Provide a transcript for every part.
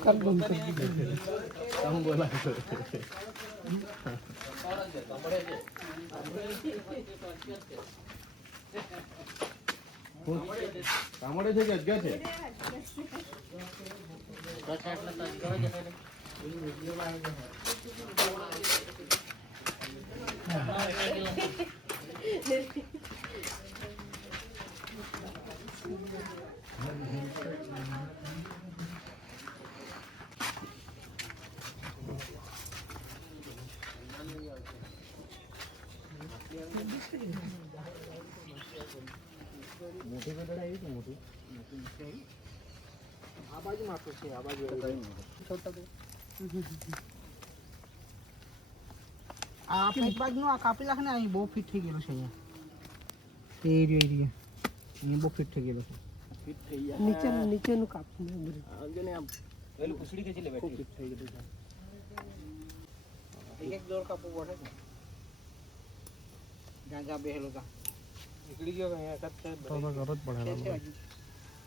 કામ બોલા કામડે છે કે અજગર છે? મોટી ગદડા આવી છે મોટી આ બાજુ માથું છે આ બાજુ આ એક બાજુ આ કાપી નાખ ને અહીં બહુ ફિટ થઈ ગયેલો છે અહીંયા તે એરિયા અહીં બહુ ફિટ થઈ ગયેલો છે ફિટ થઈ ગયા નીચેનું કાપવું ને આમ પેલું પૂછડી ખેંચી લે બેઠી ફિટ થઈ ગયેલું છે એક દોર કાપવું પડે ને ગાગા બેહેલો કા નીકળી ગયો અહીંયા કટ તો ઘર જ પડે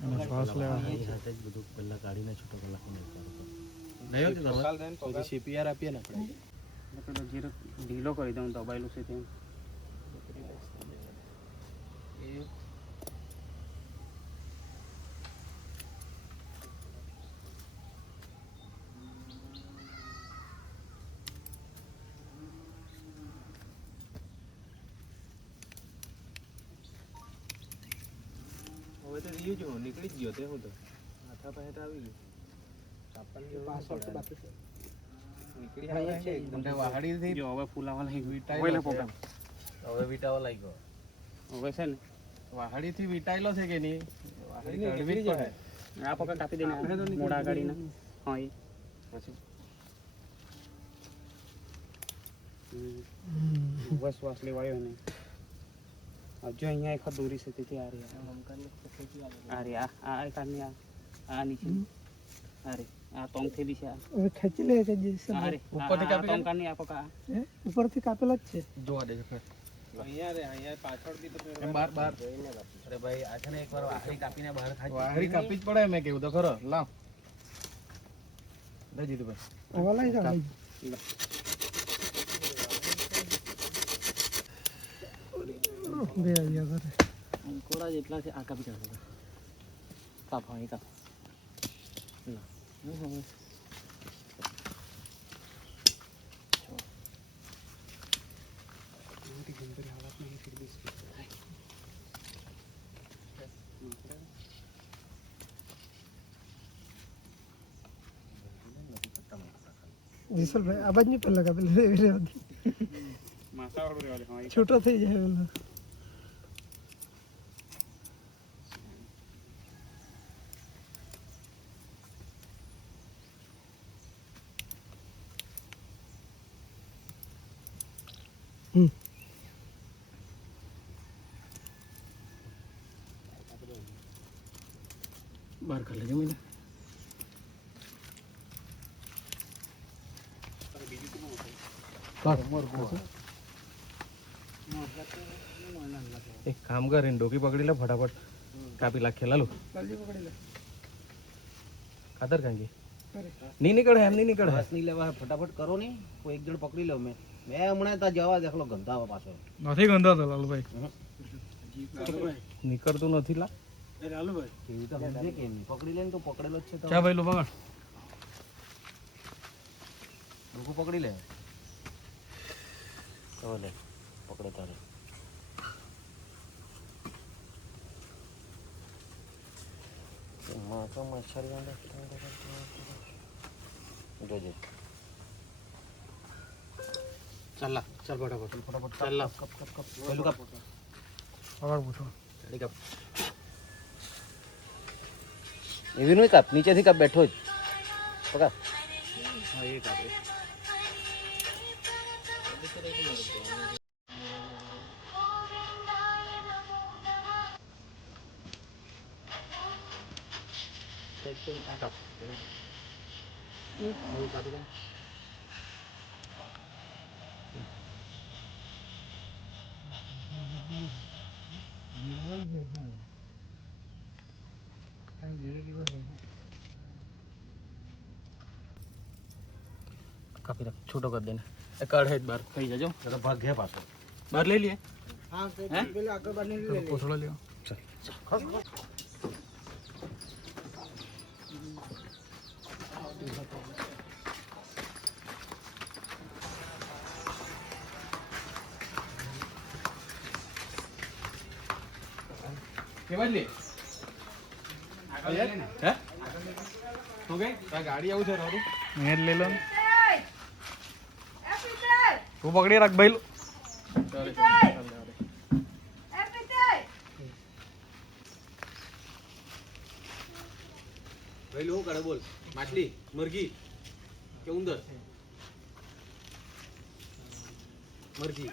અને શ્વાસ લેવા હાથે જ બધું પહેલા કાઢીને છૂટો કલાક નહીં કે કાલ દેન પછી સીપીઆર આપીએ ને આપણે તો જીરો ઢીલો કરી દઉં દબાયેલું છે તેમ હવે તો રીયું જો નીકળી જ ગયો તે હું તો માથા પાસે તો આવી ગયું સાપણ પાછળ તો બાકી છે નીકળી આવે છે એકદમ વાહડી થી જો હવે ફૂલાવા લાગી વિટાઈલો છે હવે વિટાવા લાગ્યો હવે છે ને વાહડી થી વિટાઈલો છે કે નહીં વાહડી કડવી જ પડે આ પકડ કાપી દેને મોડા ગાડીને હા એ પછી બસ વાસ લેવાયો ને જો અહીંયા એક દોરી છે તેથી આ રે આ કારની આ નીચે આ રે આ તોંગ થેલી છે હવે ખેંચી લે કે જે છે ઉપરથી કાપી તોંગ કારની આ પકા ઉપરથી કાપેલા જ છે જોવા દેજો અહીંયા રે અહીંયા પાછળથી તો બાર અરે ભાઈ આ છે ને એકવાર વાહરી કાપીને બહાર ખાઈ વાહરી કાપી જ પડે મેં કેવું તો ખરો લાવ લઈ દીધું ભાઈ હવે લઈ જાવ બે આવ્યા કરે કોડા જેટલા છે આ કાપી કાઢો કાપ હા એ કાપ ના હવે વિશાલ ભાઈ આવાજ નહીં પેલા કાપેલા માથા વાળું રહેવા દે છોટો થઈ જાય પેલા बाहर कर लेंगे मैंने एक काम कर इन डोकी पकड़ी ला फटाफट कापी ला खेला लो खातर कहेंगे नहीं निकले हम नहीं निकले बस नहीं लेवा फटाफट करो नहीं कोई एक जण पकड़ी लो मैं हमने ता जवा देख लो गंदा पाछो નથી ગંદા તો લાલુભાઈ નીકળતું નથી લા એ લાલુભાઈ કેવી તો સમજે કે નહીં પકડી લેન તો પકડેલો જ છે તો ચા ભાઈ લો પકડ લોકો પકડી લે તો લે પકડે તારે માં તો મચ્છરી આંદે જોજે चल फटाफट चल कप पहलू कप आवाज पूछो रेडी कप एवी नहीं कप नीचे थी कप बैठो पकड़ हां ये कप काफी रख छोटो कर देना कड़ है बार कहीं जाओ जरा भाग गया पास बाहर ले लिए हां पहले आगे बाहर ले ले थोड़ा लियो चल खस के बदले आगे ले लेना हैं हो गई क्या गाड़ी आऊ छे रारू मेल ले लो तू पकड़ी रख भाई भाई लो करे बोल माछली मुर्गी के उंदर मुर्गी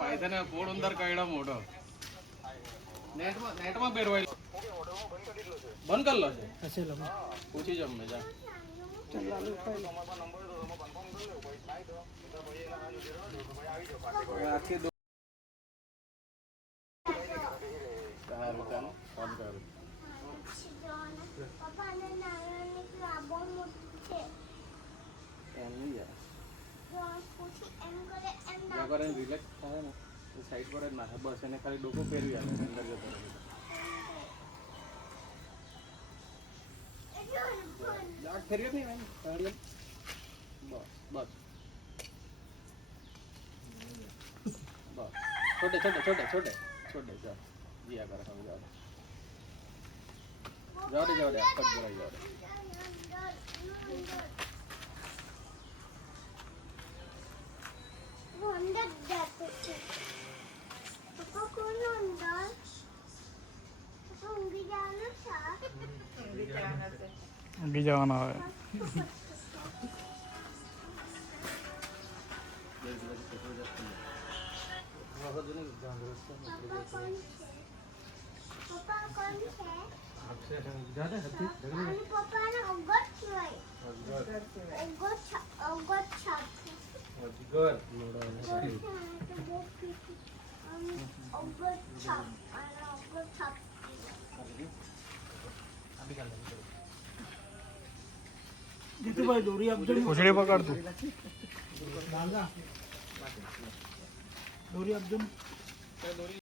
પાયથાને પોડ અંદર કાઢ્યો મોટો નેટમાં પહેરવાય બંધ કર લો છે પૂછી જમ મે જા આખી દો ફોન કર પપ્પા ને નારાયણ ની લાબો મુઠે એમ નહીં યાર કરે રિલેક્સ થાય ને તો સાઈડ પર જ નાખે બસ એને ખાલી ડોકો પહેરવી આવે અંદર જતો લાગ ફેરવી નહીં ભાઈ બસ બસ બસ छोटे छोटे छोटे छोटे छोटे जा जिया कर हम जाओ जाओ दे कट जरा जाओ वो अंदर जाते थे तो कौन अंदर तो उंगी जाना था उंगी जाना है જીતુભાઈ દોરી આપજો ને. પૂછડી પકડ તું. દોરી આપજો ને. દોરી